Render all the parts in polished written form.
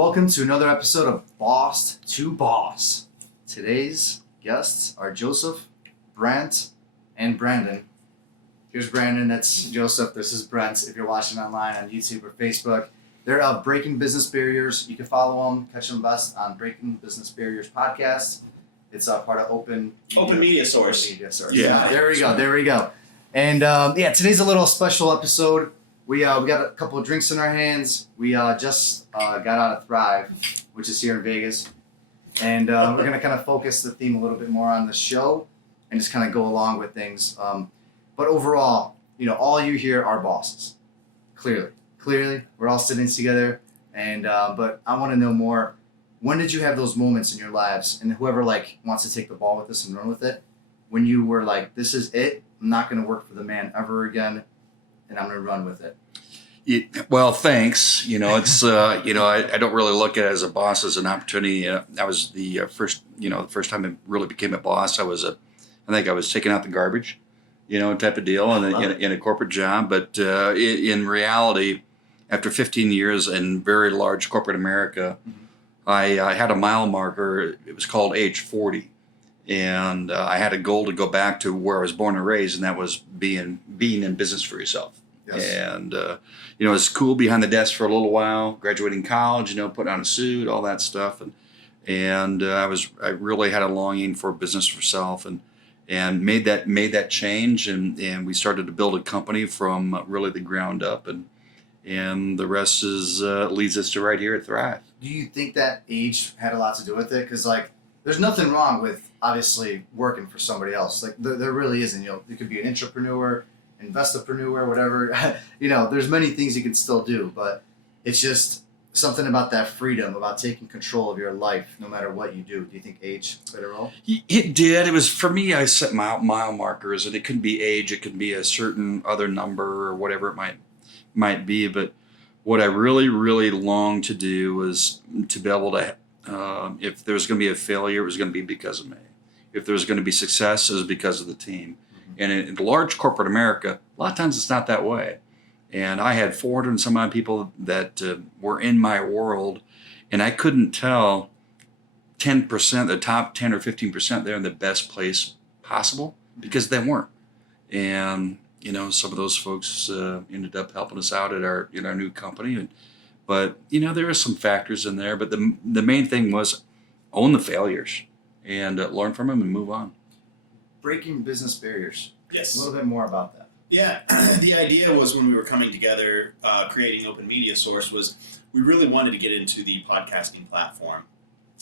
Welcome to another episode of Boss to Boss. Today's guests are Joseph, Brent, and Brandon. Here's Brandon, that's Joseph, this is Brent. If you're watching online on YouTube or Facebook, they're Breaking Business Barriers. You can follow them, catch them best on Breaking Business Barriers podcast. It's part of Open Media Source. Yeah, there we go. And today's a little special episode. We got a couple of drinks in our hands. We just got out of Thrive, which is here in Vegas. And we're going to kind of focus the theme a little bit more on the show and just kind of go along with things. But overall, all you here are bosses. Clearly, we're all sitting together. And but I want to know more. When did you have those moments in your lives? And whoever wants to take the ball with this and run with it, when you were like, this is it. I'm not going to work for the man ever again, and I'm going to run with it. Well, thanks. It's I don't really look at it as a boss as an opportunity. I was the first time I really became a boss. I think I was taking out the garbage, type of deal in a corporate job. But in reality, after 15 years in very large corporate America, I had a mile marker. It was called age 40. And I had a goal to go back to where I was born and raised, and that was being in business for yourself. Yes. And, it was cool behind the desk for a little while, graduating college, putting on a suit, all that stuff. And I really had a longing for business for self and made that change. And we started to build a company from really the ground up. And the rest leads us to right here at Thrive. Do you think that age had a lot to do with it? Because, there's nothing wrong with obviously working for somebody else. There really isn't. You could be an entrepreneur, investopreneur, whatever. There's many things you can still do, but it's just something about that freedom, about taking control of your life, no matter what you do. Do you think age played a role? It did. It was for me. I set mile markers, and it could be age, it could be a certain other number or whatever it might be. But what I really, really longed to do was to be able to. If there was going to be a failure, it was going to be because of me. If there was going to be success, it was because of the team. Mm-hmm. And in large corporate America, a lot of times it's not that way. And I had 400 and some odd people that were in my world, and I couldn't tell 10%, the top 10 or 15%, they're in the best place possible because they weren't. And, some of those folks ended up helping us out at our new company. But, there are some factors in there. But the main thing was own the failures and learn from them and move on. Breaking business barriers. Yes. A little bit more about that. Yeah. The idea was when we were coming together, creating Open Media Source, was we really wanted to get into the podcasting platform.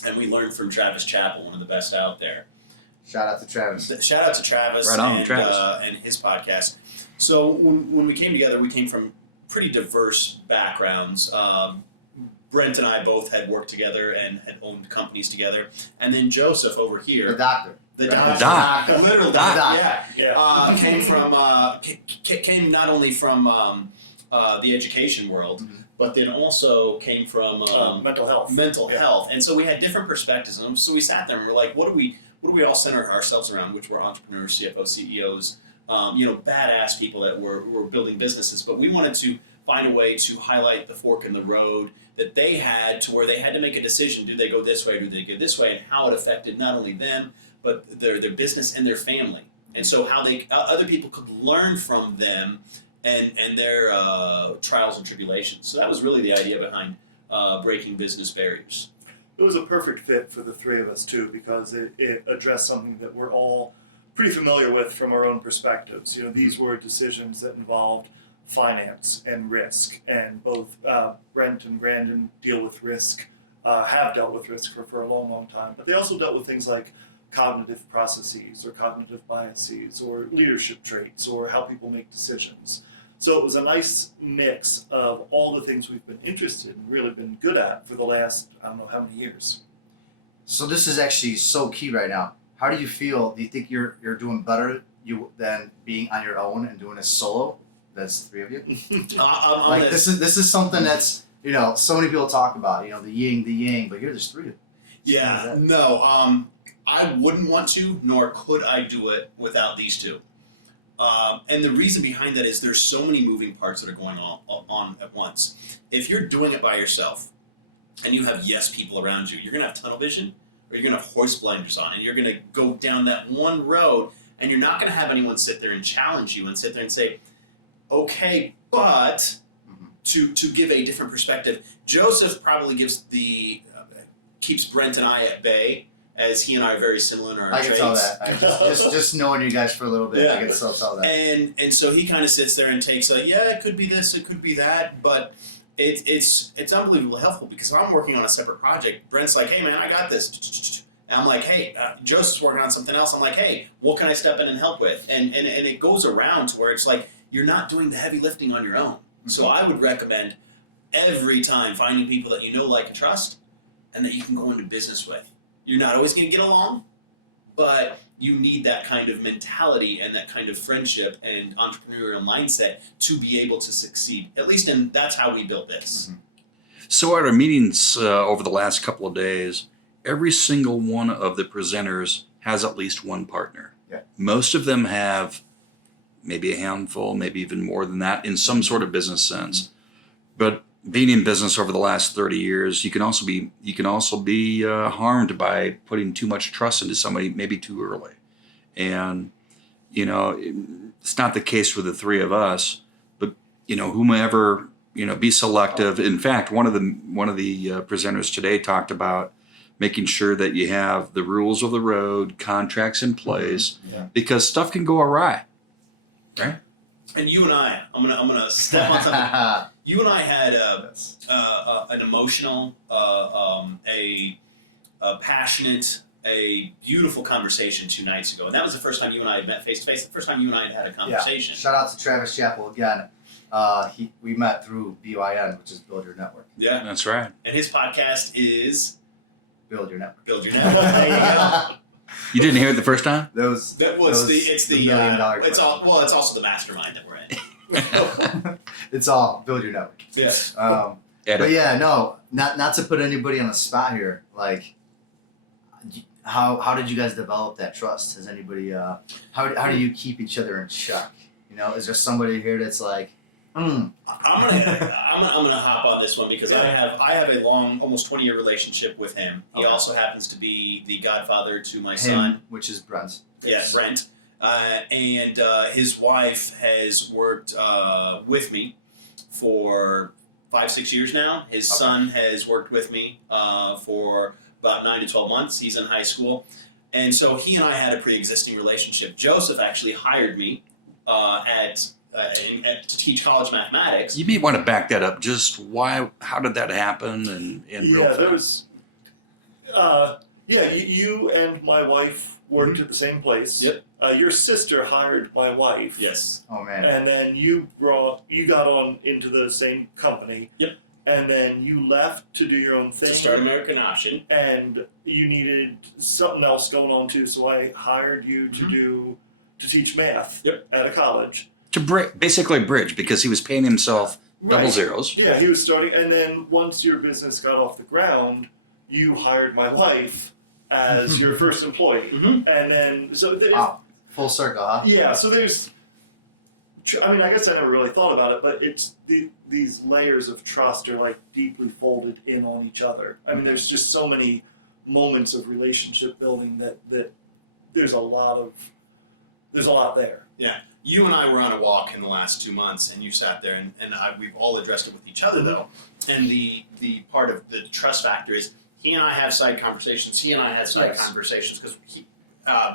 And we learned from Travis Chappell, one of the best out there. Shout out to Travis. Right on, Travis. And his podcast. So when we came together, we came from pretty diverse backgrounds. Brent and I both had worked together and had owned companies together. And then Joseph over here. The doctor. Literally, yeah. Came not only from the education world, mm-hmm. but then also came from mental health. And so we had different perspectives. And so we sat there and we're like, what do we all center ourselves around? Which were entrepreneurs, CFOs, CEOs, badass people that were building businesses. But we wanted to find a way to highlight the fork in the road that they had, to where they had to make a decision. Do they go this way or do they go this way? And how it affected not only them, but their business and their family. And so how other people could learn from them and their trials and tribulations. So that was really the idea behind Breaking Business Barriers. It was a perfect fit for the three of us too, because it addressed something that we're all pretty familiar with from our own perspectives. These were decisions that involved finance and risk, and both Brent and Brandon deal with risk, have dealt with risk for a long, long time. But they also dealt with things like cognitive processes or cognitive biases or leadership traits or how people make decisions. So it was a nice mix of all the things we've been interested and really been good at for the last, I don't know how many years. So this is actually so key right now. How do you feel? Do you think you're doing better than being on your own and doing a solo? That's the three of you. This is something that's so many people talk about. The yin, the yang, but here there's three of you. Yeah, no. I wouldn't want to, nor could I do it without these two. And the reason behind that is there's so many moving parts that are going on at once. If you're doing it by yourself, and you have yes people around you, you're going to have tunnel vision or you're going to have horse blinders on, and you're going to go down that one road, and you're not going to have anyone sit there and challenge you and sit there and say, okay, but to give a different perspective. Joseph probably keeps Brent and I at bay, as he and I are very similar in our traits. I can tell that. Just knowing you guys for a little bit, I can still tell that. And so he kind of sits there and takes it could be this, it could be that, but it's unbelievably helpful, because I'm working on a separate project. Brent's like, hey man, I got this. And I'm like, hey, Joseph's working on something else. I'm like, hey, what can I step in and help with? And it goes around to where it's like, you're not doing the heavy lifting on your own. Mm-hmm. So I would recommend every time finding people that you know, like, and trust, and that you can go into business with. You're not always going to get along, but you need that kind of mentality and that kind of friendship and entrepreneurial mindset to be able to succeed. At least that's how we built this. Mm-hmm. So at our meetings over the last couple of days, every single one of the presenters has at least one partner. Yeah. Most of them have maybe a handful, maybe even more than that in some sort of business sense. But being in business over the last 30 years, you can also be harmed by putting too much trust into somebody maybe too early. And it's not the case for the three of us, but whomever, be selective. In fact, one of the presenters today talked about making sure that you have the rules of the road, contracts in place, because stuff can go awry, right? And you and I'm gonna step on something. You and I had an emotional, a passionate, a beautiful conversation 2 nights ago, and that was the first time you and I had met face to face. The first time you and I had a conversation. Yeah. Shout out to Travis Chappell again. We met through BYN, which is Build Your Network. Yeah, that's right. And his podcast is Build Your Network. Build Your Network. There you go. You didn't hear it the first time? It's the $1 million. It's also the mastermind that we're in. It's all Build Your Network. Yes. But yeah, no, not to put anybody on the spot here. Like, how did you guys develop that trust? Has anybody? How do you keep each other in check? Is there somebody here that's like, I'm gonna hop on this one, because I have a long, almost 20-year relationship with him. He also happens to be the godfather to my son, which is Brent. Yes, Brent. And his wife has worked with me for 5-6 years now. His son has worked with me for about 9 to 12 months. He's in high school. And so he and I had a pre-existing relationship. Joseph actually hired me to teach college mathematics. You may want to back that up. Just how did that happen? And real fast? You and my wife worked at the same place. Yep. Your sister hired my wife. Yes. Oh man. And then you got on into the same company. Yep. And then you left to do your own thing. To start American Option. And you needed something else going on too, so I hired you to teach math at a college. To basically bridge, because he was paying himself double zeros. Yeah, he was starting, and then once your business got off the ground, you hired my wife as your first employee. Mm-hmm. And then, so full circle, huh? Yeah, so there's, I guess I never really thought about it, but it's these layers of trust are like deeply folded in on each other. I mean, there's just so many moments of relationship building that there's a lot there. Yeah. You and I were on a walk in the last 2 months, and you sat there, and we've all addressed it with each other, though. And the part of the trust factor is he and I have side conversations. He and I have side conversations, because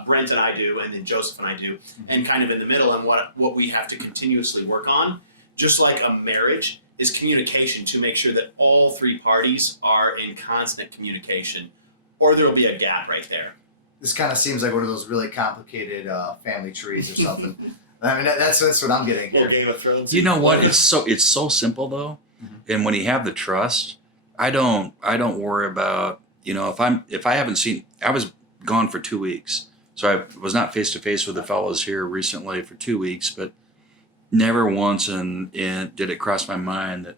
Brent and I do, and then Joseph and I do, and kind of in the middle, and what we have to continuously work on, just like a marriage, is communication, to make sure that all three parties are in constant communication, or there will be a gap right there. This kind of seems like one of those really complicated family trees or something. I mean, that's what I'm getting here. Game of Thrones. You know what? It's so simple though, and when you have the trust, I don't worry about if I haven't seen. I was gone for 2 weeks, so I was not face to face with the fellows here recently for 2 weeks, but never once and did it cross my mind that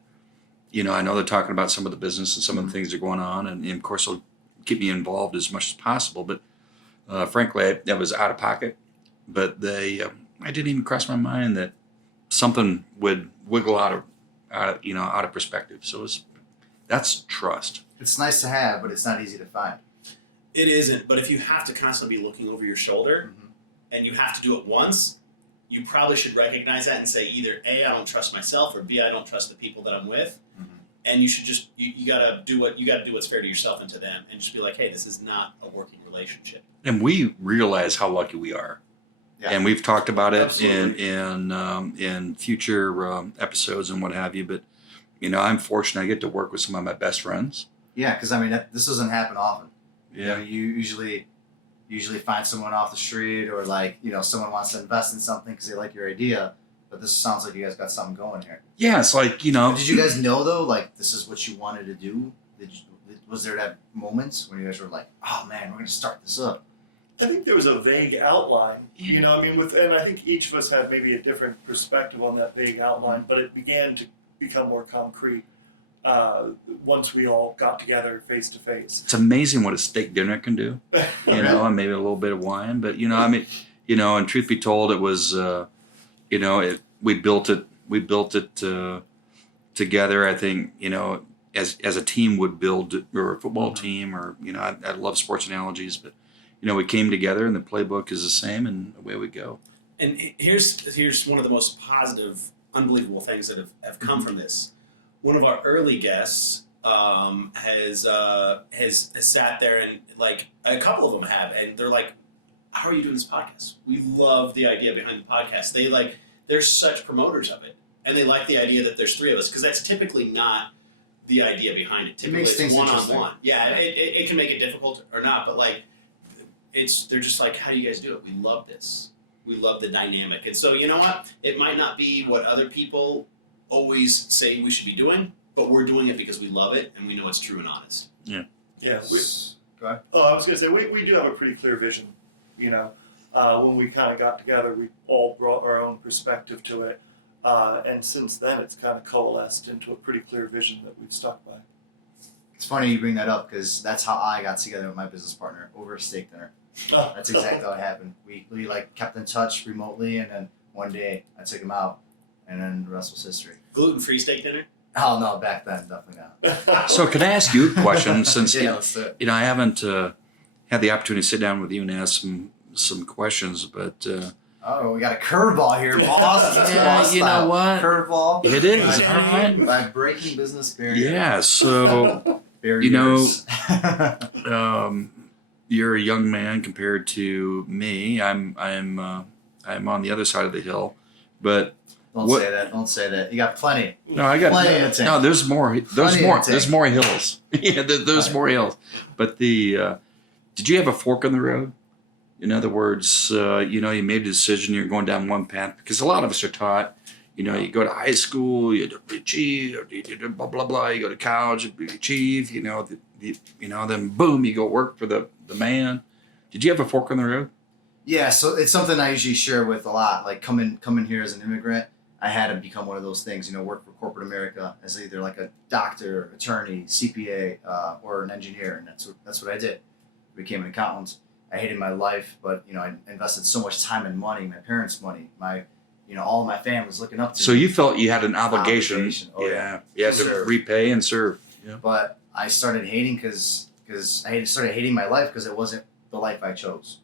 I know they're talking about some of the business and some of the things that are going on, and of course they'll keep me involved as much as possible, but frankly that was out of pocket. But I didn't even cross my mind that something would wiggle out of perspective. So that's trust. It's nice to have, but it's not easy to find. It isn't, but if you have to constantly be looking over your shoulder and you have to do it once, you probably should recognize that and say either A, I don't trust myself, or B, I don't trust the people that I'm with. And you should just you gotta do what's fair to yourself and to them, and just be like, hey, this is not a working relationship. And we realize how lucky we are. Yeah. And we've talked about it in future episodes and what have you. But I'm fortunate. I get to work with some of my best friends. Yeah, because I mean this doesn't happen often. Yeah, you usually find someone off the street, or like someone wants to invest in something because they like your idea. But this sounds like you guys got something going here. Yeah, it's like Did you guys know though, like this is what you wanted to do? Was there that moments when you guys were like, oh man, we're gonna start this up? I think there was a vague outline, and I think each of us had maybe a different perspective on that vague outline, but it began to become more concrete once we all got together face to face. It's amazing what a steak dinner can do, and maybe a little bit of wine, but and truth be told, it was, we built it together. I think, as a team would build, or a football team, or I love sports analogies, but we came together and the playbook is the same, and away we go. And here's one of the most positive, unbelievable things that have come from this. One of our early guests has sat there, and like a couple of them have, and they're like, how are you doing this podcast? We love the idea behind the podcast. They're such promoters of it, and they like the idea that there's three of us, because that's typically not the idea behind it. Typically it's one-on-one. Yeah, it can make it difficult or not, but like they're just like, how do you guys do it? We love this. We love the dynamic. And so you know what? It might not be what other people always say we should be doing, but we're doing it because we love it and we know it's true and honest. Yeah. Go ahead. I was going to say, we do have a pretty clear vision. When we kind of got together, we all brought our own perspective to it. And since then, it's kind of coalesced into a pretty clear vision that we've stuck by. It's funny you bring that up, because that's how I got together with my business partner, over a steak dinner. That's exactly how it happened. We kept in touch remotely, and then one day I took him out, and then the rest was history. Gluten-free steak dinner? Oh no, back then definitely not. So can I ask you a question? Since let's do it. I haven't had the opportunity to sit down with you and ask some questions, but we got a curveball here, boss. Yeah, you know what? Curveball. It is. All right. By breaking business barriers. Yeah. So barriers. You're a young man compared to me. I'm on the other side of the hill, but Don't say that. You got plenty. No, I got plenty. No, there's more. There's more hills. Yeah, there's more hills. But did you have a fork in the road? In other words, you made a decision. You're going down one path, because a lot of us are taught. You go to high school, you achieve, you do blah blah blah. You go to college, you achieve. Then boom, you go work for the man. Did you have a fork in the road? Yeah, so it's something I usually share with a lot. Like coming here as an immigrant, I had to become one of those things. Work for corporate America as either like a doctor, attorney, CPA, or an engineer, and that's what I did. I became an accountant. I hated my life, but I invested so much time and money, my parents' money, all of my family was looking up to me. So you felt you had an obligation. Oh, yeah. You had to repay and serve. Yeah. But I started hating because I started hating my life because it wasn't the life I chose.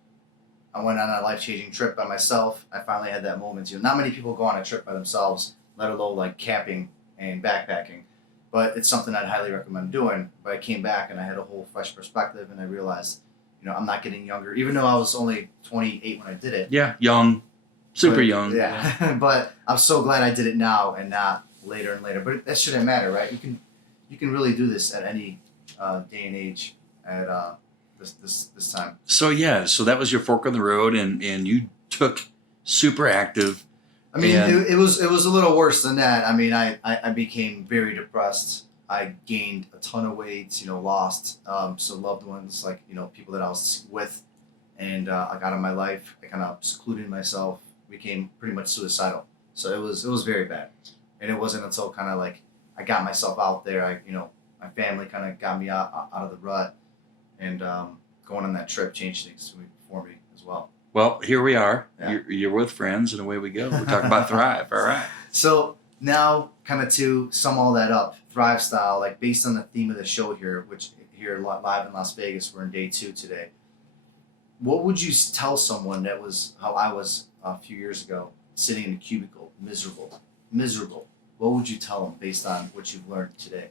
I went on a life-changing trip by myself. I finally had that moment. Not many people go on a trip by themselves, let alone like camping and backpacking. But it's something I'd highly recommend doing. But I came back and I had a whole fresh perspective, and I realized, I'm not getting younger, even though I was only 28 when I did it. Yeah, young. Super young. Yeah. But I'm so glad I did it now and not later and later. But that shouldn't matter, right? You can really do this at any day and age at this time. So that was your fork in the road, and you took super active. I mean, it was a little worse than that. I mean, I became very depressed. I gained a ton of weight, lost some loved ones, like, people that I was with, and I got out of my life. I kind of secluded myself, became pretty much suicidal. So it was very bad. And it wasn't until kind of like I got myself out there, my family kind of got me out of the rut, and going on that trip changed things for me as well. Well, here we are. Yeah. You're with friends, and away we go. We're talking about Thrive. All right. So now, kind of to sum all that up, Thrive Style, like based on the theme of the show here, which here live in Las Vegas, we're in day 2 today. What would you tell someone that was how I was a few years ago, sitting in a cubicle, miserable? What would you tell them based on what you've learned today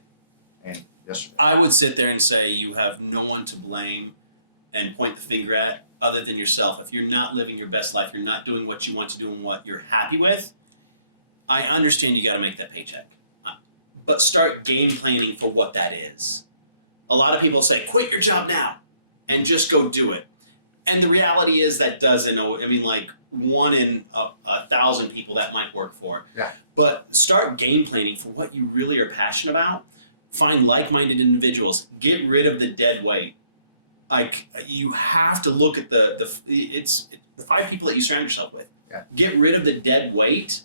and yesterday? I would sit there and say you have no one to blame and point the finger at other than yourself. If you're not living your best life, you're not doing what you want to do and what you're happy with, I understand you got to make that paycheck. But start game planning for what that is. A lot of people say, quit your job now and just go do it. And the reality is that doesn't, I mean, like 1 in 1,000 people that might work for. Yeah. But start game planning for what you really are passionate about. Find like-minded individuals. Get rid of the dead weight. Like, you have to look at the 5 people that you surround yourself with. Yeah. Get rid of the dead weight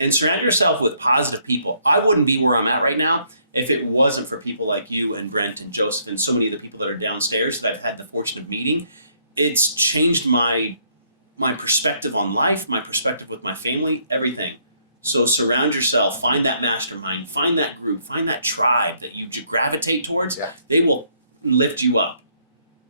and surround yourself with positive people. I wouldn't be where I'm at right now if it wasn't for people like you and Brent and Joseph and so many of the people that are downstairs that I've had the fortune of meeting. It's changed my perspective on life, my perspective with my family, everything. So surround yourself, find that mastermind, find that group, find that tribe that you gravitate towards. Yeah. They will lift you up.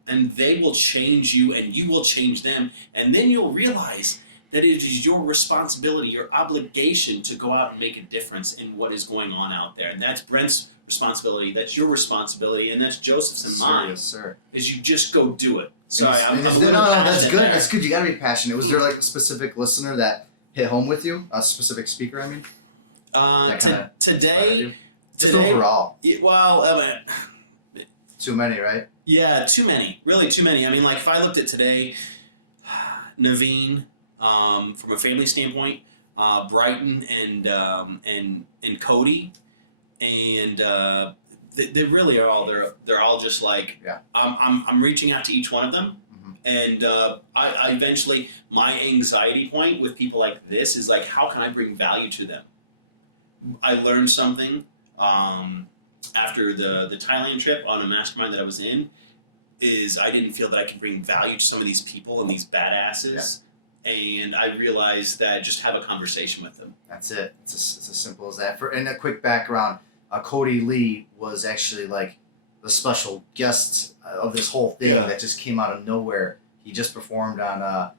And they will change you and you will change them. And then you'll realize that it is your responsibility, your obligation to go out and make a difference in what is going on out there. And that's Brent's responsibility, that's your responsibility, and that's Joseph's and mine. Yes, sir. Is you just go do it. Sorry, I'm no, a little that's passionate good. there. That's good. You gotta be passionate. Was there like a specific listener that hit home with you? A specific speaker, I mean? Today, Just overall. Well, Too many, right? yeah, too many. Really too many. I mean, like if I looked at today, Naveen, from a family standpoint, Brighton and Cody, and they really are all they're all just like I'm reaching out to each one of them, and I eventually my anxiety point with people like this is like, how can I bring value to them? I learned something after the Thailand trip on a mastermind that I was in, is I didn't feel that I could bring value to some of these people and these badasses. Yeah. And I realized that just have a conversation with them. That's it. It's as simple as that. And a quick background, Cody Lee was actually like the special guest of this whole thing that just came out of nowhere. He just performed on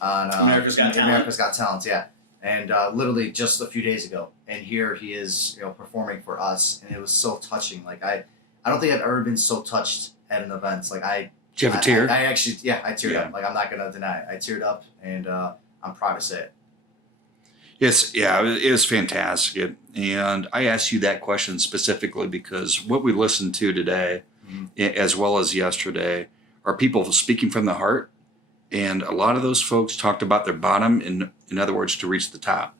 America's Got Talent. America's Got Talent, yeah. And literally just a few days ago. And here he is, performing for us. And it was so touching. Like I don't think I've ever been so touched at an event. Like Did you have a tear? I actually, I teared up. Like I'm not gonna deny it. I teared up, and I'm proud to say it. It was fantastic. And I asked you that question specifically because what we listened to today, as well as yesterday, are people speaking from the heart. And a lot of those folks talked about their bottom, in other words, to reach the top.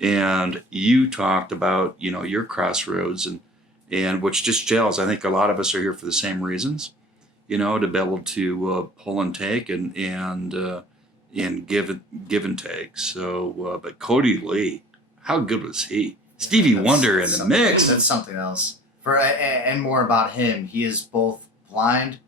And you talked about, your crossroads, and which just gels. I think a lot of us are here for the same reasons, to be able to pull and take and give and take. So, but Cody Lee, how good was he? Stevie Wonder in the mix. That's something else. And more about him. He is both blind,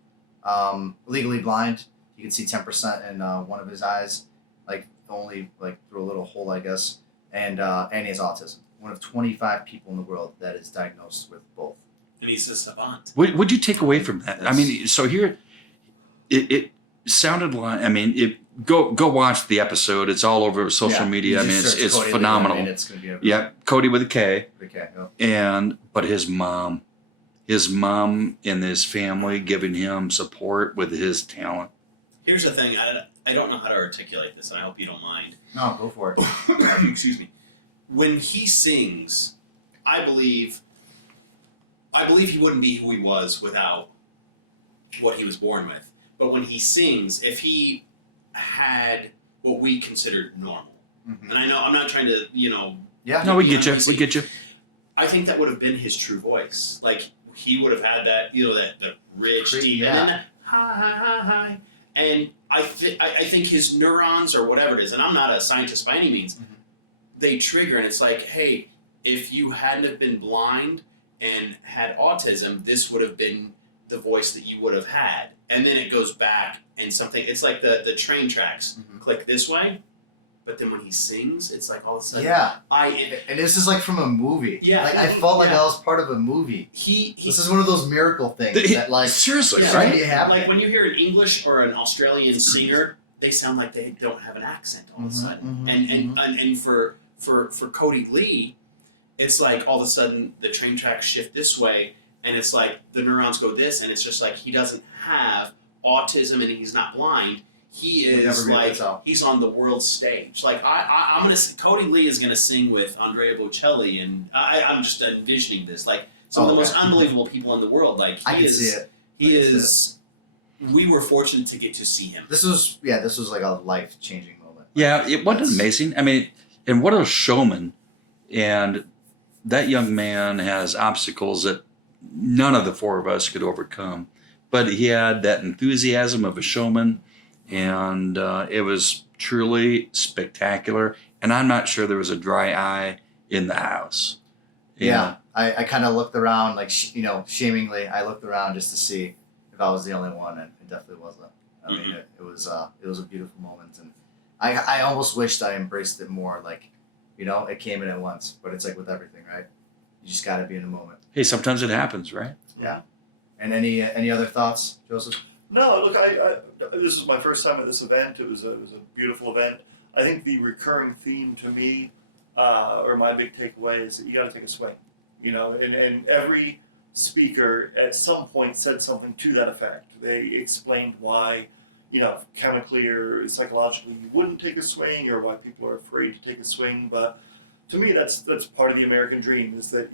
legally blind. You can see 10% in one of his eyes, like only like through a little hole, I guess. And he has autism. One of 25 people in the world that is diagnosed with both. And he's a savant. What'd you take away from that? I mean, so here, it sounded like, go watch the episode. It's all over social media. I mean, it's Cody phenomenal. Lee, it's gonna be everywhere. Cody with a K. Okay, yeah. But his mom and his family giving him support with his talent. Here's the thing. I don't know how to articulate this, and I hope you don't mind. No, go for it. Excuse me. When he sings, I believe he wouldn't be who he was without what he was born with. But when he sings, if he had what we considered normal, and I know I'm not trying to, Yeah. No, we get you. I think that would have been his true voice. Like he would have had that, that the rich, deep, yeah. and then hi. And I think his neurons or whatever it is, and I'm not a scientist by any means, they trigger, and it's like, hey, if you hadn't have been blind and had autism, this would have been the voice that you would have had. And then it goes back and something, it's like the train tracks. Click this way, but then when he sings, it's like all of a sudden. Yeah. And this is like from a movie. Yeah. Like I felt like I was part of a movie. This is one of those miracle things that like seriously, right? Like when you hear an English or an Australian singer, they sound like they don't have an accent all of a sudden. And for Cody Lee, it's like all of a sudden the train tracks shift this way, and it's like the neurons go this, and it's just like he doesn't have autism and he's not blind. He is like he's on the world stage. Like I'm gonna Cody Lee is gonna sing with Andrea Bocelli, and I'm just envisioning this like some of the most unbelievable people in the world. Like I can see it. He is. We were fortunate to get to see him. This was like a life-changing moment. Yeah, it wasn't amazing. I mean, and what a showman. And that young man has obstacles that none of the four of us could overcome. But he had that enthusiasm of a showman, and it was truly spectacular. And I'm not sure there was a dry eye in the house. Yeah, I kind of looked around, like, shamingly, I looked around just to see if I was the only one, and it definitely wasn't. I mean, it was a beautiful moment, and I almost wished I embraced it more. Like, it came in at once, but it's like with everything, right? You just got to be in the moment. Hey, sometimes it happens, right? Yeah. And any other thoughts, Joseph? No, look, I this is my first time at this event. It was a beautiful event. I think the recurring theme to me, or my big takeaway, is that you got to take a swing. And every speaker at some point said something to that effect. They explained why, chemically or psychologically you wouldn't take a swing, or why people are afraid to take a swing. But to me, that's part of the American dream, is that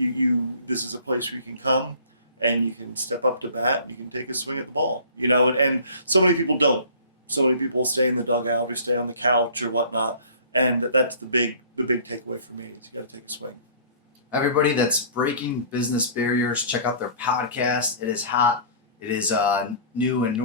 this is a place where you can come and you can step up to bat and you can take a swing at the ball. And so many people don't. So many people stay in the dugout or stay on the couch or whatnot. And that's the big takeaway for me, is you got to take a swing. Everybody that's breaking business barriers, check out their podcast. It is hot. It is new and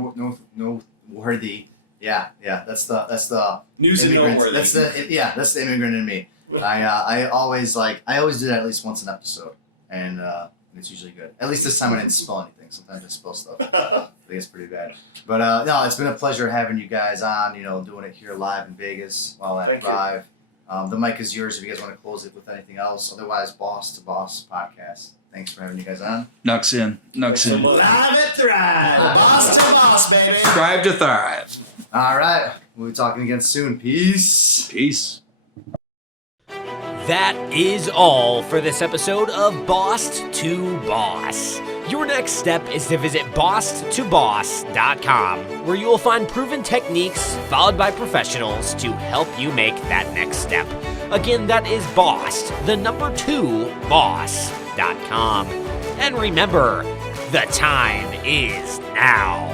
noteworthy. Yeah. That's the news and immigrant. noteworthy. That's the immigrant in me. I always do that at least once an episode, and it's usually good. At least this time I didn't spell anything. Sometimes I spell stuff. I think it's pretty bad. But no, it's been a pleasure having you guys on. Doing it here live in Vegas while at Thrive. The mic is yours if you guys want to close it with anything else. Otherwise, Boss to Boss podcast. Thanks for having you guys on. Knocks in. Live at Thrive. Boss to Boss, baby. Strive to thrive. All right. We'll be talking again soon. Peace. Peace. That is all for this episode of Boss to Boss. Your next step is to visit bosstoboss.com, where you will find proven techniques followed by professionals to help you make that next step. Again, that is boss2boss.com. And remember, the time is now.